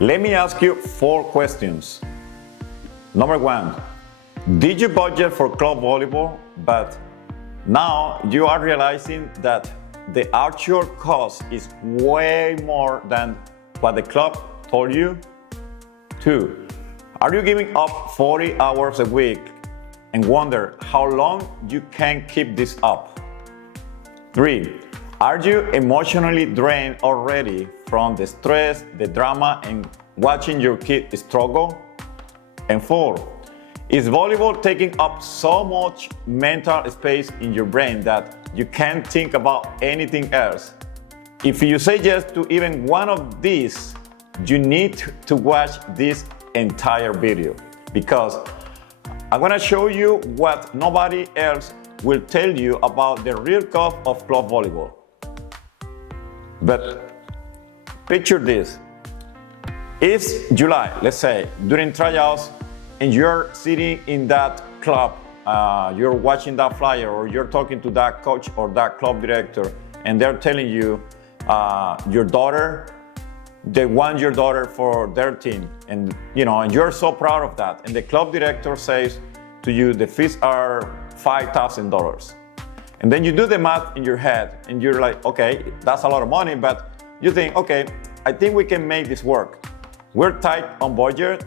Let me ask you 4 questions. Number 1, did you budget for club volleyball, but now you are realizing that the actual cost is way more than what the club told you? 2, are you giving up 40 hours a week and wonder how long you can keep this up? 3, are you emotionally drained already from the stress, the drama, and watching your kid struggle? And 4, is volleyball taking up so much mental space in your brain that you can't think about anything else? If you say yes to even one of these, you need to watch this entire video, because I'm gonna show you what nobody else will tell you about the real cost of club volleyball. But picture this. It's July, let's say, during tryouts, and you're sitting in that club, you're watching that flyer, or you're talking to that coach or that club director, and they're telling you your daughter, they want your daughter for their team, and you're so proud of that. And the club director says to you, the fees are $5,000. And then you do the math in your head, and you're like, okay, that's a lot of money, but you think, okay, I think we can make this work. We're tight on budget.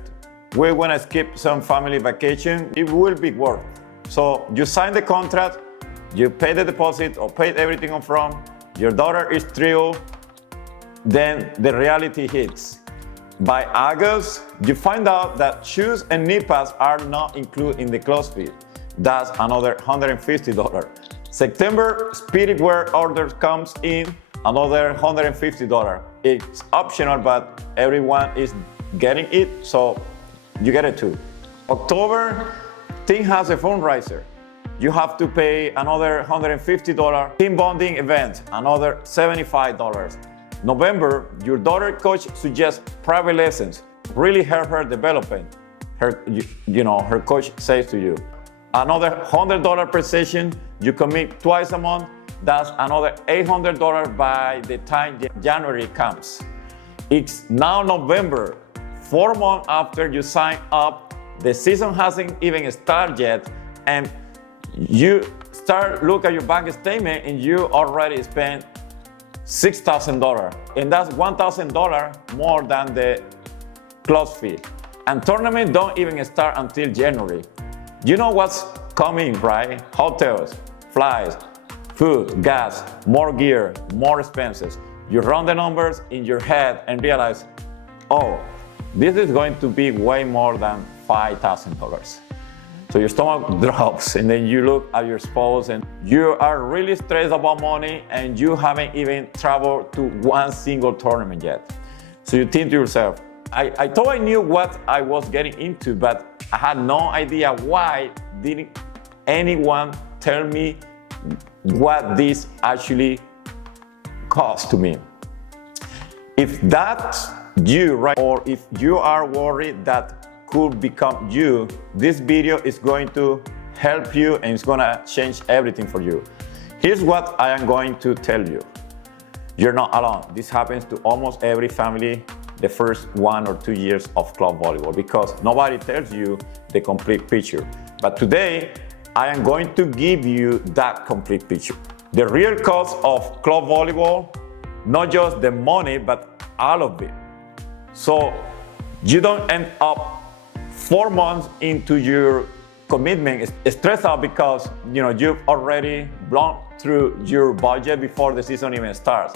We want to skip some family vacation. It will be worth. So you sign the contract, you pay the deposit or paid everything up front, your daughter is thrilled, then the reality hits. By August, you find out that shoes and knee pads are not included in the club fee. That's another $150. September, spirit wear order comes in, another $150. It's optional, but everyone is getting it, so you get it too. October, team has a fundraiser. You have to pay another $150. Team bonding event, another $75. November, your daughter coach suggests private lessons. Really help her development. Her coach says to you. Another $100 per session. You commit twice a month. That's another $800 by the time January comes. It's now November. 4 months after you sign up, the season hasn't even started yet, and you start look at your bank statement and you already spent $6,000, and that's $1,000 more than the club fee. And tournament don't even start until January. You know what's coming, right? Hotels, flights, food, gas, more gear, more expenses. You run the numbers in your head and realize, oh, this is going to be way more than $5,000. So your stomach drops, and then you look at your spouse and you are really stressed about money, and you haven't even traveled to one single tournament yet. So you think to yourself, I thought I knew what I was getting into, but I had no idea why didn't anyone tell me what this actually cost to me. If that's you, right, or if you are worried that could become you, this video is going to help you, and it's gonna change everything for you. Here's what I am going to tell you. You're not alone. This happens to almost every family the first 1 or 2 years of club volleyball, because nobody tells you the complete picture. But today, I am going to give you that complete picture. The real cost of club volleyball, not just the money, but all of it. So you don't end up 4 months into your commitment stressed out because you've already blown through your budget before the season even starts.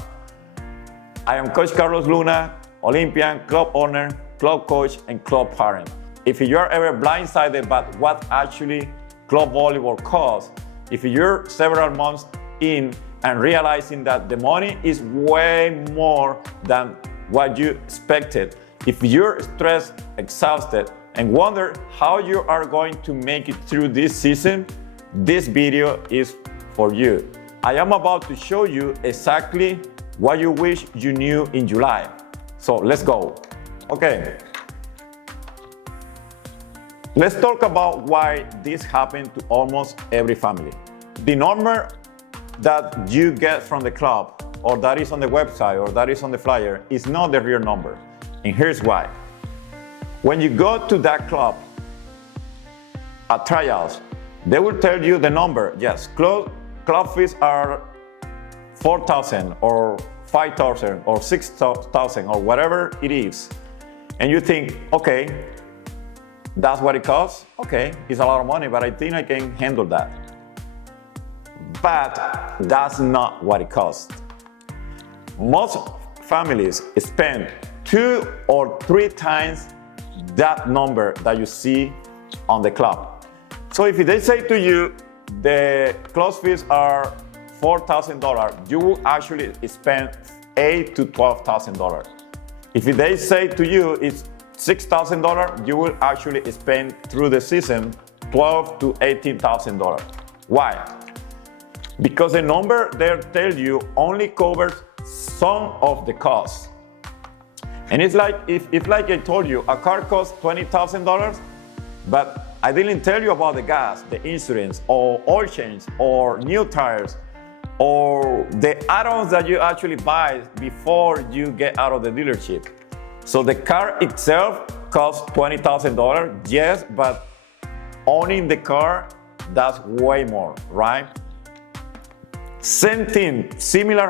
I am Coach Carlos Luna, Olympian, club owner, club coach, and club parent. If you're ever blindsided by what actually club volleyball costs, if you're several months in and realizing that the money is way more than what you expected, if you're stressed, exhausted, and wonder how you are going to make it through this season, this video is for you. I am about to show you exactly what you wish you knew in July. So let's go. Okay. Let's talk about why this happened to almost every family. The number that you get from the club, or that is on the website, or that is on the flyer, is not the real number. And here's why. When you go to that club at tryouts, they will tell you the number. Yes, club fees are $4,000 or $5,000 or $6,000 or whatever it is. And you think, okay, that's what it costs? Okay, it's a lot of money, but I think I can handle that. But that's not what it costs. Most families spend 2 or 3 times that number that you see on the club. So if they say to you, the club fees are $4,000, you will actually spend $8,000 to $12,000. If they say to you it's $6,000, you will actually spend through the season $12,000 to $18,000. Why? Because the number they tell you only covers some of the costs. And it's like if like I told you, a car costs $20,000, but I didn't tell you about the gas, the insurance, or oil change, or new tires, or the add-ons that you actually buy before you get out of the dealership. So the car itself costs $20,000, yes, but owning the car, that's way more, right? Same thing, similar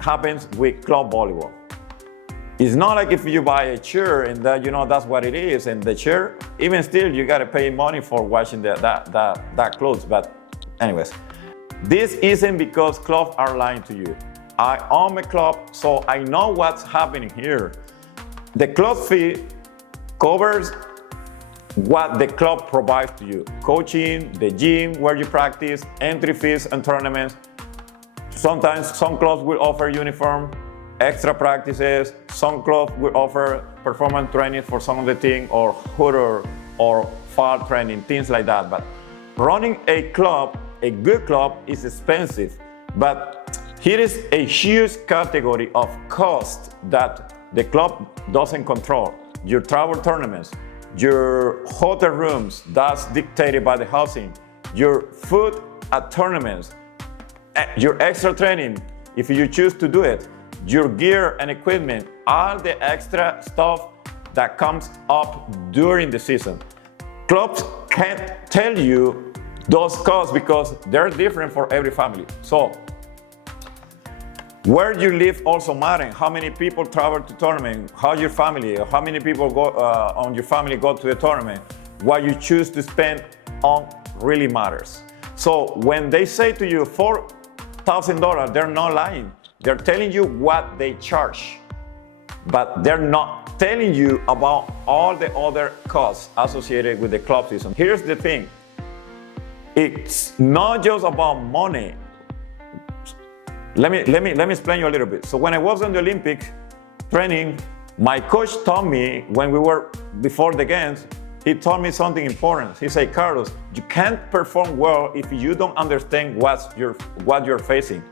happens with club volleyball. It's not like if you buy a chair and that that's what it is, and the chair, even still, you gotta pay money for washing that clothes. But anyways, this isn't because clubs are lying to you. I own a club, so I know what's happening here. The club fee covers what the club provides to you: coaching, the gym where you practice, entry fees and tournaments. Sometimes some clubs will offer uniform, extra practices. Some clubs will offer performance training for some of the team, or hooter or fall training, things like that. But running a club, a good club, is expensive. But here is a huge category of cost that the club doesn't control. Your travel tournaments, your hotel rooms, that's dictated by the housing, your food at tournaments, your extra training, if you choose to do it, your gear and equipment, all the extra stuff that comes up during the season. Clubs can't tell you those costs because they're different for every family. So, where you live also matters. How many people travel to tournament? How's your family? How many people on your family go to the tournament? What you choose to spend on really matters. So when they say to you $4,000, they're not lying. They're telling you what they charge, but they're not telling you about all the other costs associated with the club season. Here's the thing. It's not just about money. Let me explain you a little bit. So when I was in the Olympic training, my coach told me when we were before the games, he told me something important. He said, Carlos, you can't perform well if you don't understand what you're facing.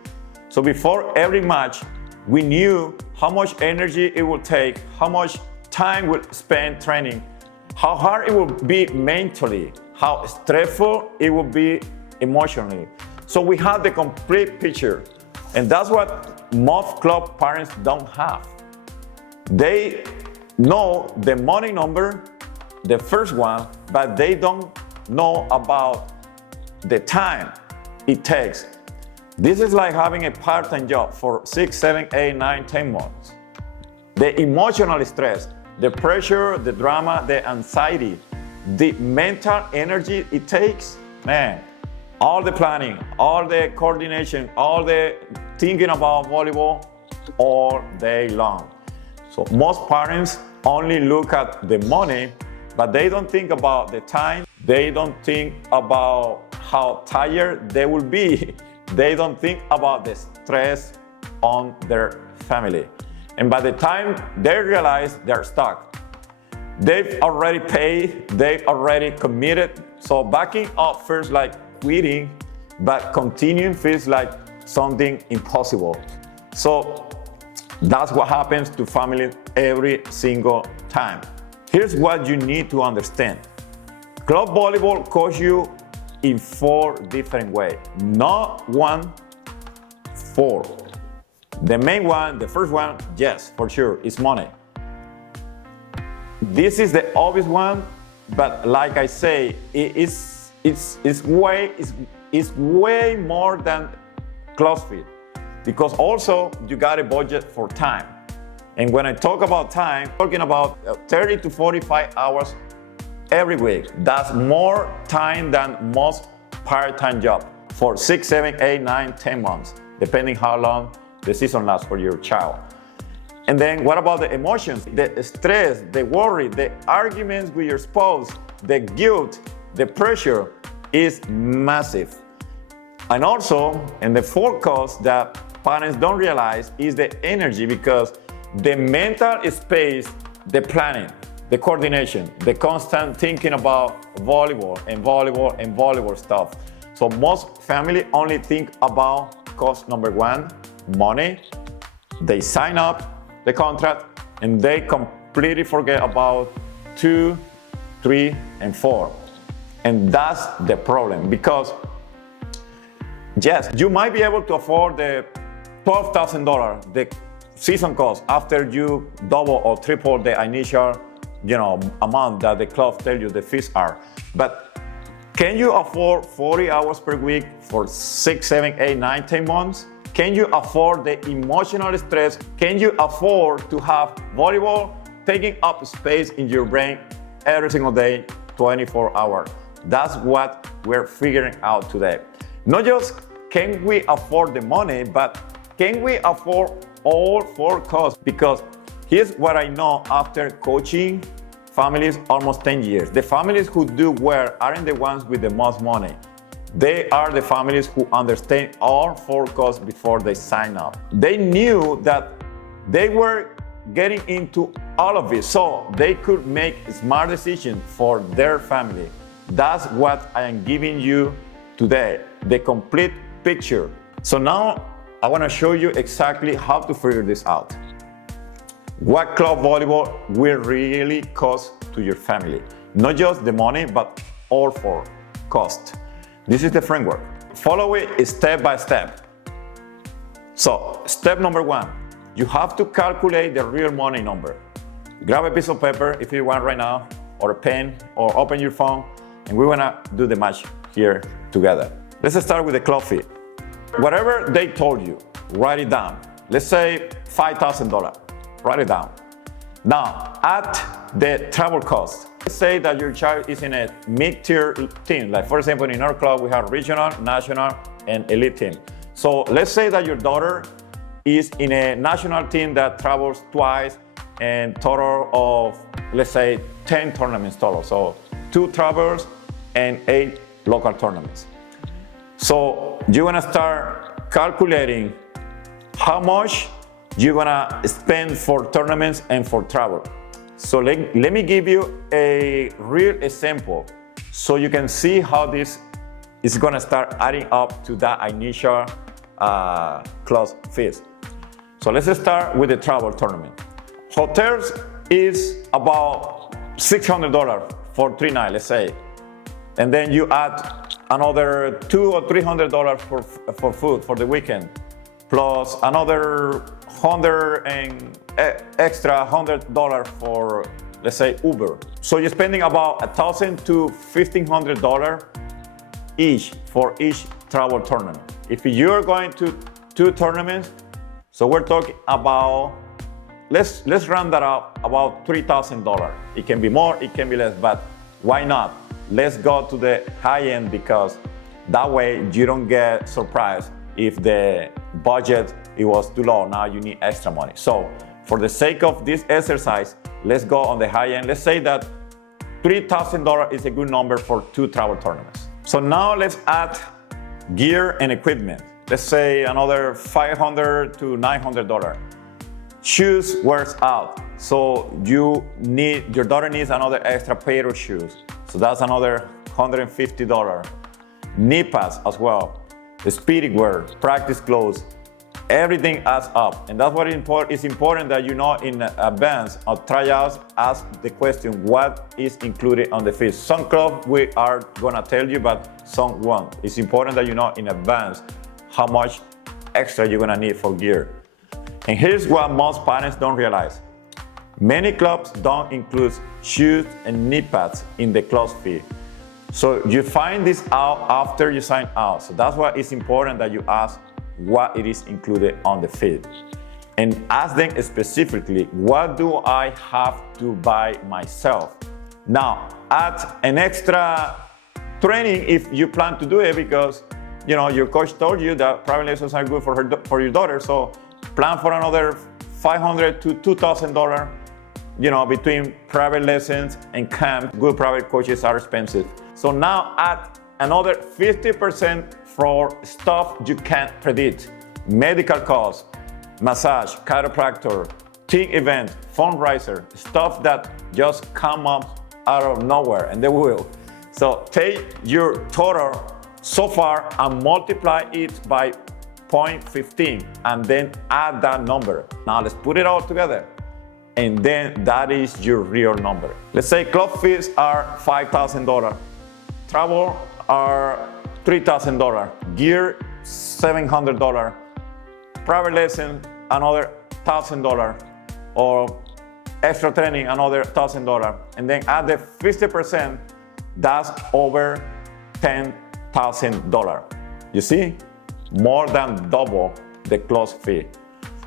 So before every match, we knew how much energy it would take, how much time we'll spend training, how hard it will be mentally, how stressful it will be emotionally. So we had the complete picture. And that's what most club parents don't have. They know the money number, the first one, but they don't know about the time it takes. This is like having a part-time job for 6, 7, 8, 9, 10 months. The emotional stress, the pressure, the drama, the anxiety, the mental energy it takes, man, all the planning, all the coordination, all the thinking about volleyball all day long. So most parents only look at the money, but they don't think about the time. They don't think about how tired they will be. They don't think about the stress on their family. And by the time they realize they're stuck, they've already paid, they've already committed. So backing up feels like quitting, but continuing feels like something impossible. So that's what happens to families every single time. Here's what you need to understand. Club volleyball costs you in 4 different ways. Not 1, 4. The main one, the first one, yes, for sure, is money. This is the obvious one, but like I say, it's way more than CrossFit, because also you got a budget for time. And when I talk about time, I'm talking about 30 to 45 hours every week. That's more time than most part-time job for 6, 7, 8, 9, 10 months, depending how long the season lasts for your child. And then what about the emotions, the stress, the worry, the arguments with your spouse, the guilt, the pressure is massive. And also, and the fourth cause that parents don't realize is the energy, because the mental space, the planning, the coordination, the constant thinking about volleyball and volleyball and volleyball stuff. So most families only think about cost number one, money. They sign up the contract and they completely forget about 2, 3, and 4. And that's the problem, because yes, you might be able to afford the $12,000, the season cost, after you double or triple the initial, amount that the club tell you the fees are. But can you afford 40 hours per week for 6, 7, 8, 9, 10 months? Can you afford the emotional stress? Can you afford to have volleyball taking up space in your brain every single day, 24 hours? That's what we're figuring out today. Not just can we afford the money, but can we afford all 4 costs? Because here's what I know after coaching families almost 10 years. The families who do well aren't the ones with the most money. They are the families who understand all 4 costs before they sign up. They knew that they were getting into all of it, so they could make smart decisions for their family. That's what I am giving you today, the complete picture. So now I want to show you exactly how to figure this out. What club volleyball will really cost to your family. Not just the money, but all 4 costs. This is the framework. Follow it step by step. So, step number 1, you have to calculate the real money number. Grab a piece of paper if you want right now, or a pen, or open your phone, and we wanna do the match here together. Let's start with the club fee. Whatever they told you, write it down. Let's say $5,000, write it down. Now, add the travel cost. Let's say that your child is in a mid-tier team. Like for example, in our club, we have regional, national, and elite team. So let's say that your daughter is in a national team that travels twice and total of, let's say, 10 tournaments total. So 2 travels and 8 local tournaments. So you're gonna start calculating how much you're gonna spend for tournaments and for travel. So let me give you a real example so you can see how this is gonna start adding up to that initial class fees. So let's start with the travel tournament. Hotels is about $600 for 3 nights, let's say. And then you add another $200 or $300 for food for the weekend, plus another extra $100 for, let's say, Uber. So you're spending about $1,000 to $1,500 each for each travel tournament. If you're going to 2 tournaments, so we're talking about, let's round that up, about $3,000. It can be more, it can be less, but why not? Let's go to the high end, because that way you don't get surprised if the budget it was too low. Now you need extra money. So for the sake of this exercise, let's go on the high end. Let's say that $3,000 is a good number for 2 travel tournaments. So now let's add gear and equipment. Let's say another $500 to $900. Shoes wears out. So your daughter needs another extra pair of shoes. So that's another $150. Knee pads as well. The speedy wear, practice clothes, everything adds up. And that's what is important that you know in advance of tryouts. Ask the question, what is included on the fees? Some clubs we are gonna tell you, but some won't. It's important that you know in advance how much extra you're gonna need for gear. And here's what most parents don't realize. Many clubs don't include shoes and knee pads in the club fee. So you find this out after you sign out. So that's why it's important that you ask what it is included on the fee. And ask them specifically, what do I have to buy myself? Now, add an extra training if you plan to do it, because your coach told you that private lessons are good for your daughter. So plan for another $500 to $2,000. Between private lessons and camp, good private coaches are expensive. So now add another 50% for stuff you can't predict. Medical costs, massage, chiropractor, team event, fundraiser, stuff that just come up out of nowhere, and they will. So take your total so far and multiply it by 0.15 and then add that number. Now let's put it all together. And then that is your real number. Let's say club fees are $5,000. Travel are $3,000. Gear, $700. Private lesson, another $1,000. Or extra training, another $1,000. And then add the 50%, that's over $10,000. You see? More than double the club fee.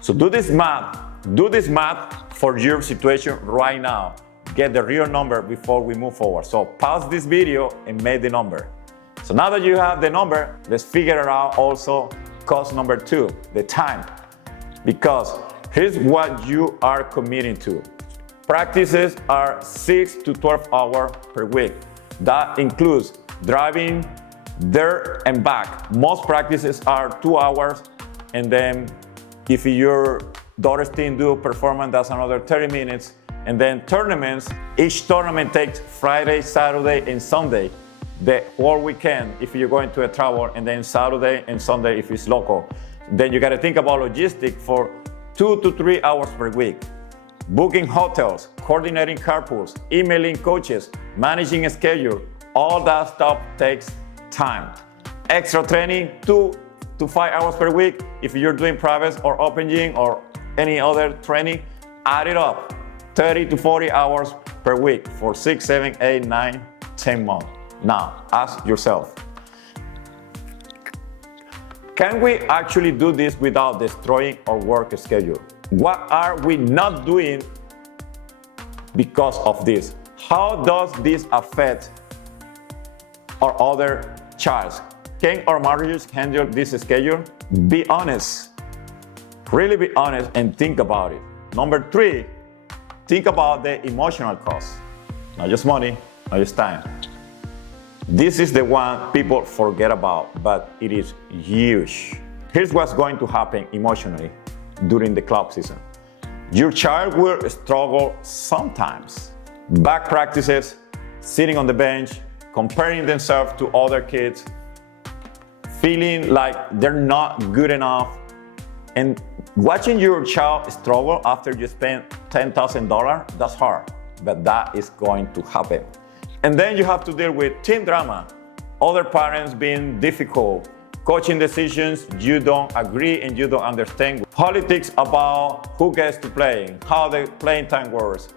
So do this math for your situation right now. Get the real number before we move forward. So pause this video and make the number. So now that you have the number, let's figure it out also cost number 2, the time. Because here's what you are committing to. Practices are 6 to 12 hours per week. That includes driving there and back. Most practices are 2 hours, and then if your daughter's team do performance, that's another 30 minutes. And then tournaments, each tournament takes Friday, Saturday, and Sunday, the whole weekend if you're going to a travel, and then Saturday and Sunday if it's local. Then you gotta think about logistics for 2 to 3 hours per week. Booking hotels, coordinating carpools, emailing coaches, managing a schedule, all that stuff takes time. Extra training, 2 to 5 hours per week. If you're doing privates or open gym or any other training, add it up. 30 to 40 hours per week for 6, 7, 8, 9, 10 months. Now, ask yourself, can we actually do this without destroying our work schedule? What are we not doing because of this? How does this affect our other child? Can our marriages handle this schedule? Be honest. Really be honest and think about it. Number 3, think about the emotional cost. Not just money, not just time. This is the one people forget about, but it is huge. Here's what's going to happen emotionally during the club season. Your child will struggle sometimes. Back practices, sitting on the bench, comparing themselves to other kids, feeling like they're not good enough, and watching your child struggle after you spend $10,000, that's hard, but that is going to happen. And then you have to deal with team drama, other parents being difficult, coaching decisions you don't agree and you don't understand, politics about who gets to play, how the playing time works,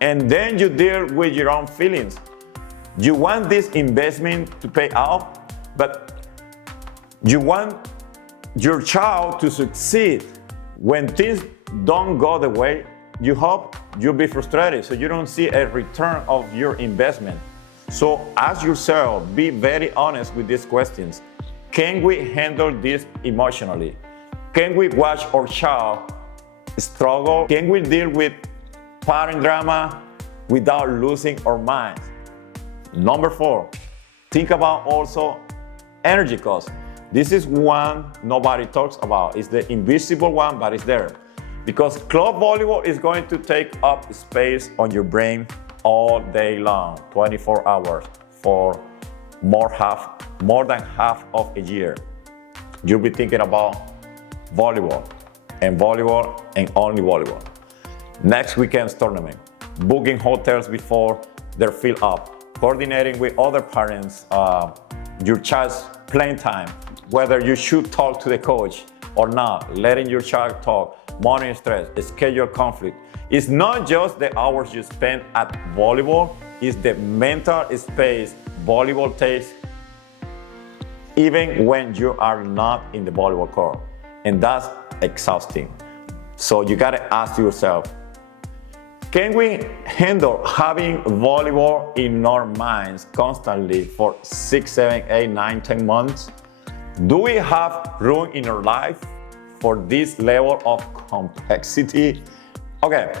and then you deal with your own feelings. You want this investment to pay off, but you want your child to succeed. When things don't go the way you hope, you'll be frustrated, so you don't see a return of your investment. So ask yourself, be very honest with these questions. Can we handle this emotionally? Can we watch our child struggle? Can we deal with parent drama without losing our minds? Number 4, think about also energy costs. This is one nobody talks about. It's the invisible one, but it's there. Because club volleyball is going to take up space on your brain all day long, 24 hours for more than half of a year. You'll be thinking about volleyball and only volleyball. Next weekend's tournament, booking hotels before they're filled up, coordinating with other parents, your child's playing time, whether you should talk to the coach or not, letting your child talk, monitoring stress, schedule conflict, It's not just the hours you spend at volleyball, it's the mental space volleyball takes even when you are not in the volleyball court. And that's exhausting. So you gotta ask yourself, can we handle having volleyball in our minds constantly for 6, 7, 8, 9, 10 months? Do we have room in our life for this level of complexity? Okay,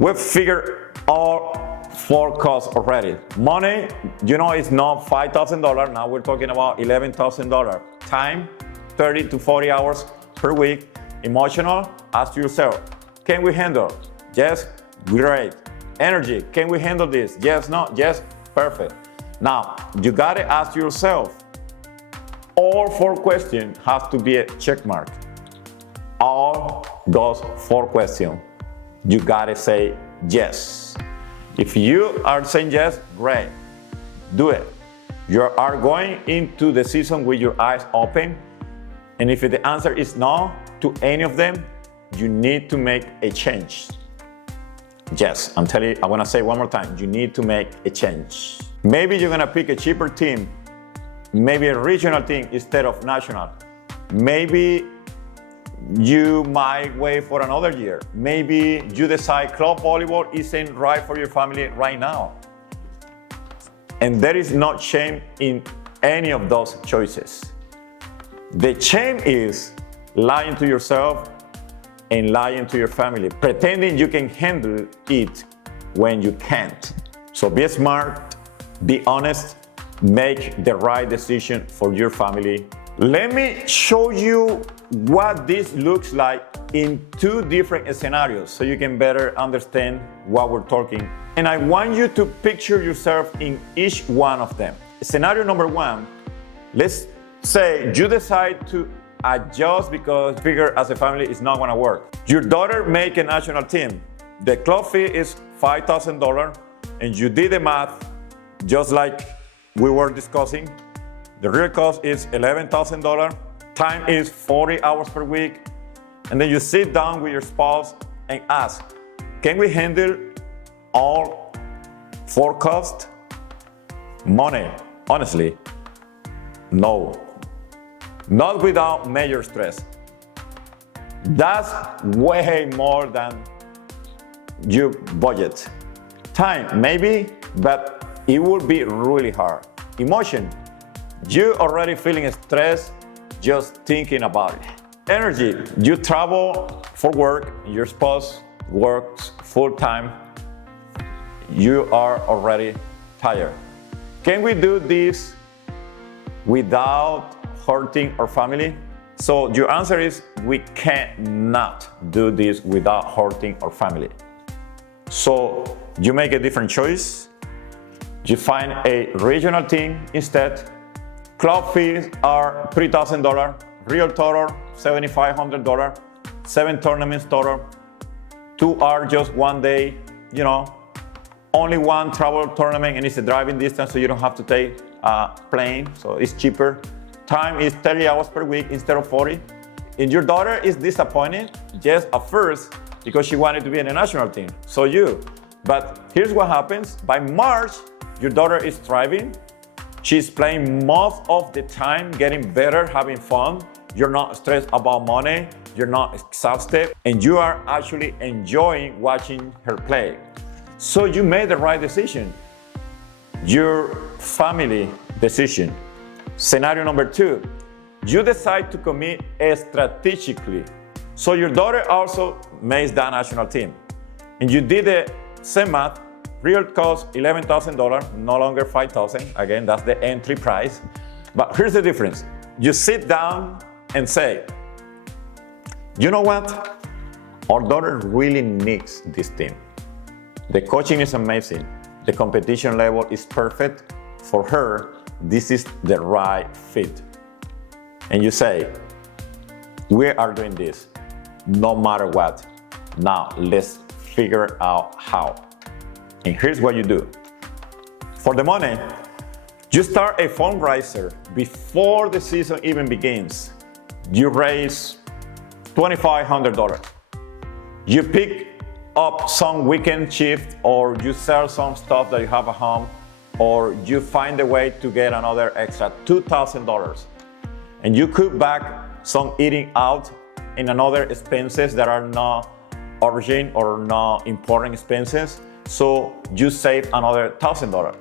we've figured all 4 costs already. Money, it's not $5,000. Now we're talking about $11,000. Time, 30 to 40 hours per week. Emotional, ask yourself, can we handle? Yes, great. Energy, can we handle this? Yes, no, yes, perfect. Now, you gotta ask yourself, all 4 questions have to be a check mark. All those 4 questions, you gotta say yes. If you are saying yes, great, do it. You are going into the season with your eyes open, and if the answer is no to any of them, you need to make a change. Yes, I'm telling you, I want to say one more time, you need to make a change. Maybe you're going to pick a cheaper team, maybe a regional team instead of national. Maybe you might wait for another year. Maybe you decide club volleyball isn't right for your family right now. And there is no shame in any of those choices. The shame is lying to yourself and lying to your family, pretending you can handle it when you can't. So be smart, be honest, make the right decision for your family. Let me show you what this looks like in 2 different scenarios so you can better understand what we're talking. And I want you to picture yourself in each one of them. Scenario number 1, let's say you decide to adjust because figure as a family it's not gonna work. Your daughter make a national team. The club fee is $5,000 and you did the math just like we were discussing. The real cost is $11,000. Time is 40 hours per week. And then you sit down with your spouse and ask, can we handle all 4 costs? Money, honestly, no. Not without major stress. That's way more than your budget. Time, maybe, but it will be really hard. Emotion, you already feeling stressed just thinking about it. Energy, you travel for work, your spouse works full time, you are already tired. Can we do this without hurting our family? So your answer is we cannot do this without hurting our family. So you make a different choice. You find a regional team instead. Club fees are $3,000, real total $7,500, 7 tournaments total. 2 are just 1 day, only 1 travel tournament and it's a driving distance so you don't have to take a plane, so it's cheaper. Time is 30 hours per week instead of 40. And your daughter is disappointed, yes, at first, because she wanted to be in a national team, so you. But here's what happens. By March, your daughter is thriving. She's playing most of the time, getting better, having fun. You're not stressed about money. You're not exhausted. And you are actually enjoying watching her play. So you made the right decision. Your family decision. Scenario number 2, you decide to commit strategically. So your daughter also makes that national team. And you did the same math. Real cost $11,000, no longer $5,000. Again, that's the entry price. But here's the difference. You sit down and say, you know what? Our daughter really needs this team. The coaching is amazing. The competition level is perfect. For her, this is the right fit. And you say, we are doing this no matter what. Now let's figure out how. And here's what you do. For the money, you start a fundraiser before the season even begins. You raise $2,500. You pick up some weekend shift, or you sell some stuff that you have at home, or you find a way to get another extra $2,000. And you cut back some eating out and another expenses that are not urgent or not important expenses, so you save another $1,000.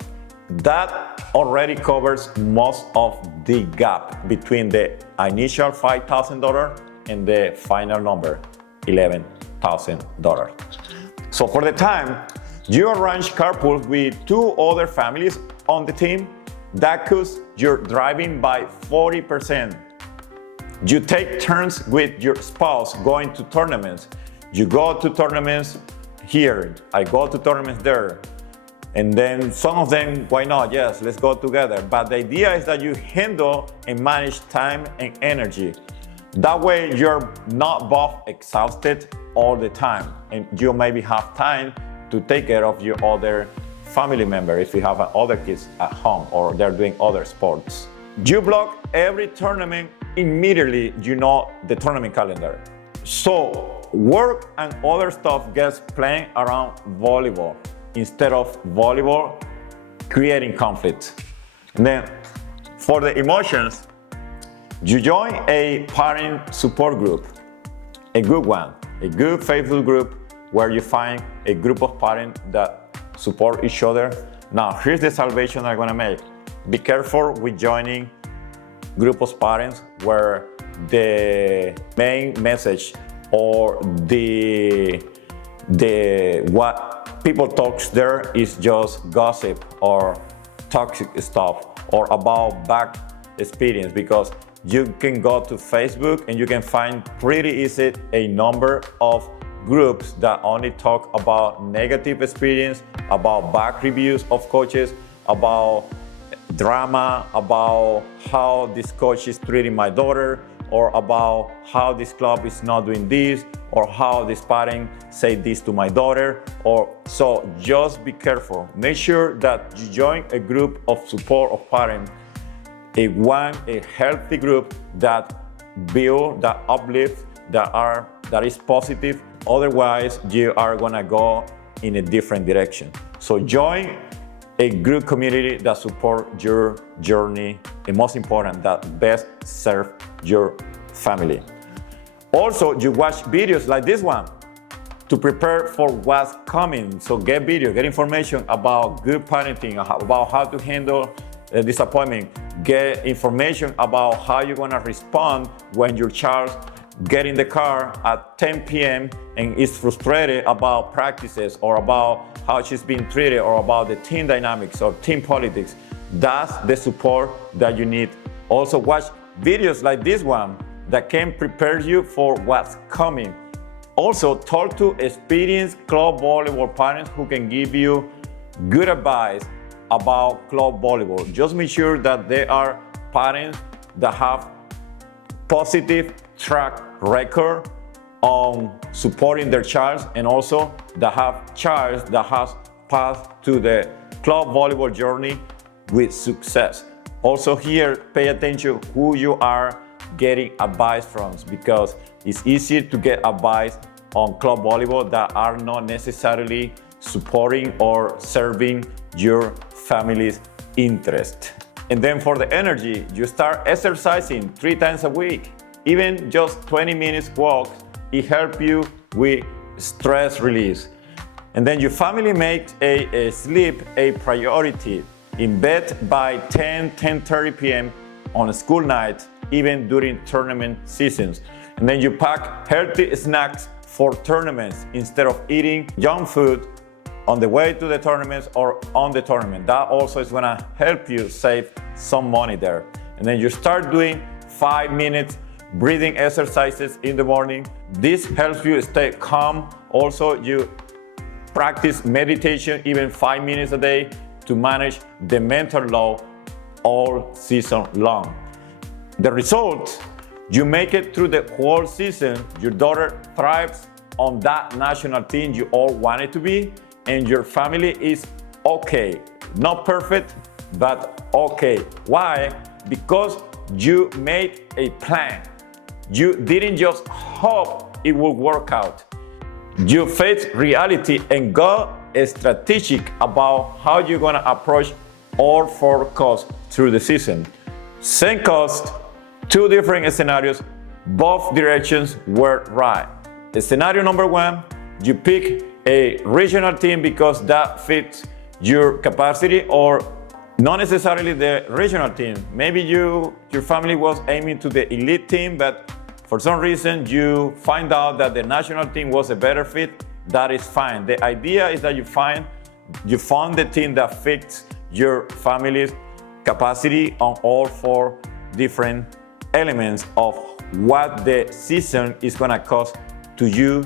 That already covers most of the gap between the initial $5,000 and the final number, $11,000. So for the time, you arrange carpools with 2 other families on the team, that cuts your driving by 40%. You take turns with your spouse going to tournaments. You go to tournaments here, I go to tournaments there. And then some of them, why not? Yes, let's go together. But the idea is that you handle and manage time and energy. That way you're not both exhausted all the time, and you maybe have time to take care of your other family member if you have other kids at home or they're doing other sports. You block every tournament immediately, you know the tournament calendar. So work and other stuff gets playing around volleyball instead of volleyball creating conflict. And then for the emotions, you join a parent support group, a good one, a good faithful group where you find a group of parents that support each other. Now, here's the salvation I'm gonna make. Be careful with joining group of parents where the main message or the what people talk there is just gossip or toxic stuff or about bad experience, because you can go to Facebook and you can find pretty easy a number of groups that only talk about negative experience, about bad reviews of coaches, about drama, about how this coach is treating my daughter, or about how this club is not doing this, or how this parent say this to my daughter. Or so just be careful. Make sure that you join a group of support of parents, a healthy group that build, that uplift, that is positive. Otherwise, you are gonna go in a different direction. So join a group community that support your journey, and most important, that best serve your family. Also, you watch videos like this one to prepare for what's coming. So get video, get information about good parenting, about how to handle disappointment. Get information about how you're gonna respond when your child get in the car at 10 p.m. and is frustrated about practices or about how she's being treated or about the team dynamics or team politics. That's the support that you need. Also watch videos like this one that can prepare you for what's coming. Also talk to experienced club volleyball parents who can give you good advice about club volleyball. Just make sure that they are parents that have positive track record on supporting their child, and also that have child that has passed to the club volleyball journey with success. Also here, pay attention who you are getting advice from, because it's easier to get advice on club volleyball that are not necessarily supporting or serving your family's interest. And then for the energy, you start exercising 3 times a week. Even just 20 minutes walk, it helps you with stress release. And then your family makes a sleep a priority. In bed by 10:30 p.m. on a school night, even during tournament seasons. And then you pack healthy snacks for tournaments instead of eating junk food on the way to the tournaments or on the tournament. That also is gonna help you save some money there. And then you start doing 5 minutes breathing exercises in the morning. This helps you stay calm. Also, you practice meditation even 5 minutes a day to manage the mental load all season long. The result, you make it through the whole season. Your daughter thrives on that national team you all want it to be, and your family is okay. Not perfect, but okay. Why? Because you made a plan. You didn't just hope it will work out. You face reality and go strategic about how you're gonna approach all 4 costs through the season. Same cost, 2 different scenarios, both directions were right. Scenario number 1, you pick a regional team because that fits your capacity, or not necessarily the regional team. Maybe your family was aiming to the elite team, but for some reason you find out that the national team was a better fit. That is fine. The idea is that you found the team that fits your family's capacity on all 4 different elements of what the season is gonna cost to you,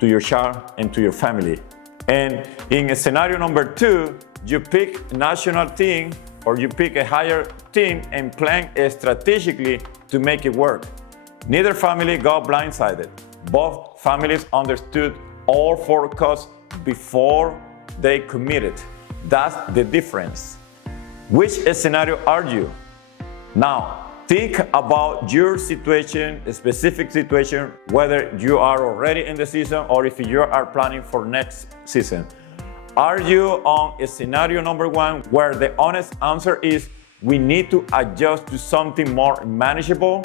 to your child, and to your family. And in scenario number 2, you pick national team, or you pick a higher team and plan strategically to make it work. Neither family got blindsided. Both families understood all 4 costs before they committed. That's the difference. Which scenario are you? Now, think about your situation, a specific situation, whether you are already in the season or if you are planning for next season. Are you on scenario number 1, where the honest answer is we need to adjust to something more manageable?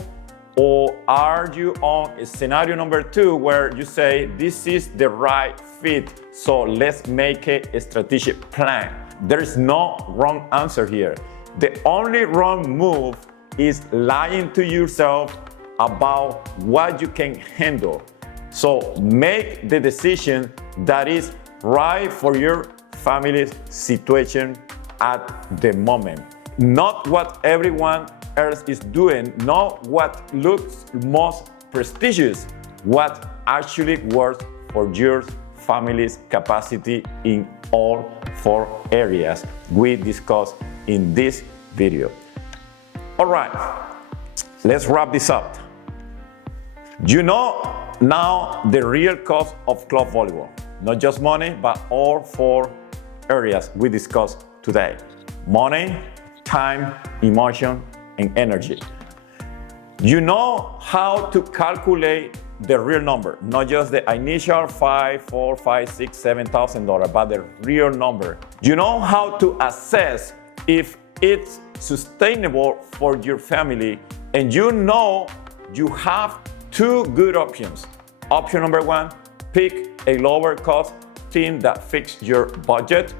Or are you on scenario number 2, where you say this is the right fit, so let's make a strategic plan? There is no wrong answer here. The only wrong move is lying to yourself about what you can handle. So make the decision that is right for your family's situation at the moment. Not what everyone else is doing, not what looks most prestigious, what actually works for your family's capacity in all 4 areas we discussed in this video. All right, let's wrap this up. You know now the real cost of club volleyball, not just money, but all 4 areas we discussed today: money, time, emotion, and energy. You know how to calculate the real number, not just the initial $5,000, $4,000, $5,000, $6,000, $7,000, but the real number. You know how to assess if it's sustainable for your family, and you know you have 2 good options. Option number 1, pick a lower cost team that fits your budget.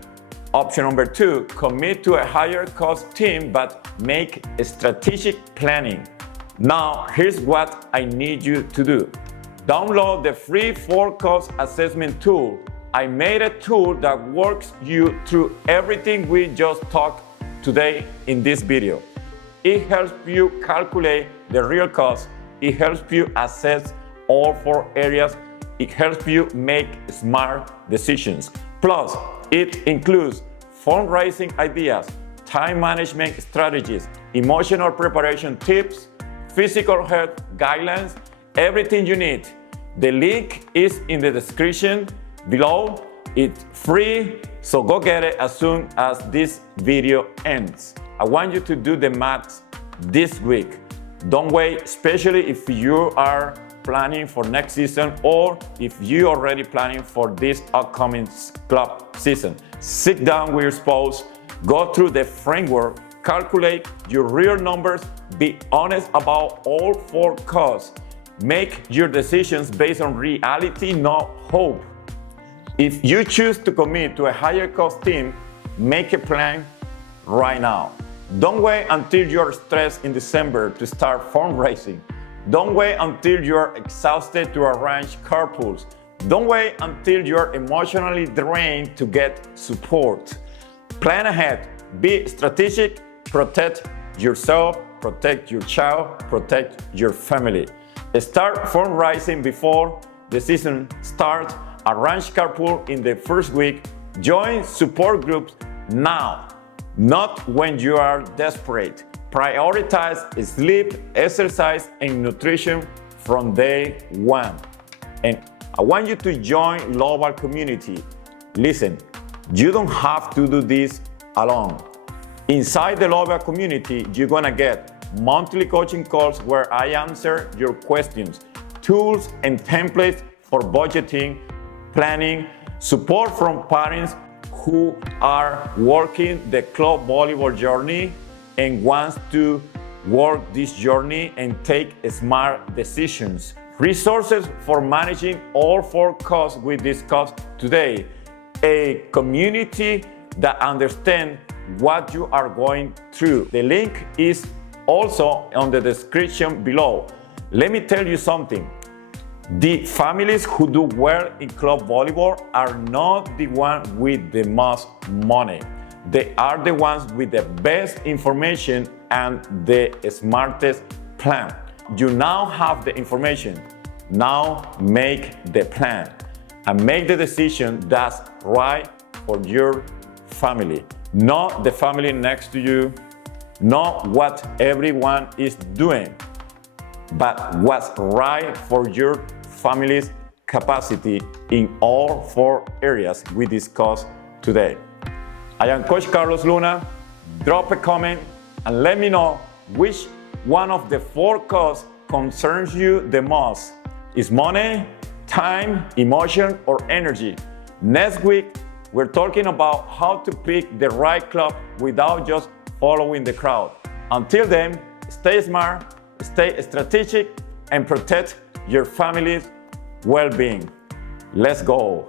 Option number 2, commit to a higher cost team but make a strategic planning. Now, here's what I need you to do. Download the free 4 cost assessment tool. I made a tool that walks you through everything we just talked today in this video. It helps you calculate the real cost. It helps you assess all 4 areas. It helps you make smart decisions. Plus, it includes fundraising ideas, time management strategies, emotional preparation tips, physical health guidelines, everything you need. The link is in the description below. It's free, so go get it as soon as this video ends. I want you to do the math this week. Don't wait, especially if you are planning for next season or if you're already planning for this upcoming club season. Sit down with your spouse, go through the framework, calculate your real numbers, be honest about all 4 costs. Make your decisions based on reality, not hope. If you choose to commit to a higher cost team, make a plan right now. Don't wait until you're stressed in December to start fundraising. Don't wait until you're exhausted to arrange carpools. Don't wait until you're emotionally drained to get support. Plan ahead, be strategic, protect yourself, protect your child, protect your family. Start fundraising before the season starts. Arrange carpool in the first week. Join support groups now, not when you are desperate. Prioritize sleep, exercise, and nutrition from day 1. And I want you to join global community. Listen, you don't have to do this alone. Inside the global community, you're gonna get monthly coaching calls where I answer your questions, tools and templates for budgeting, planning, support from parents who are working the club volleyball journey and wants to work this journey and take smart decisions. Resources for managing all 4 costs we discussed today. A community that understands what you are going through. The link is also on the description below. Let me tell you something. The families who do well in club volleyball are not the ones with the most money. They are the ones with the best information and the smartest plan. You now have the information. Now make the plan and make the decision that's right for your family. Not the family next to you, not what everyone is doing, but what's right for your family's capacity in all 4 areas we discussed today. I am Coach Carlos Luna. Drop a comment and let me know which one of the 4 costs concerns you the most. Is money, time, emotion, or energy? Next week, we're talking about how to pick the right club without just following the crowd. Until then, stay smart, stay strategic, and protect your family's well-being. Let's go.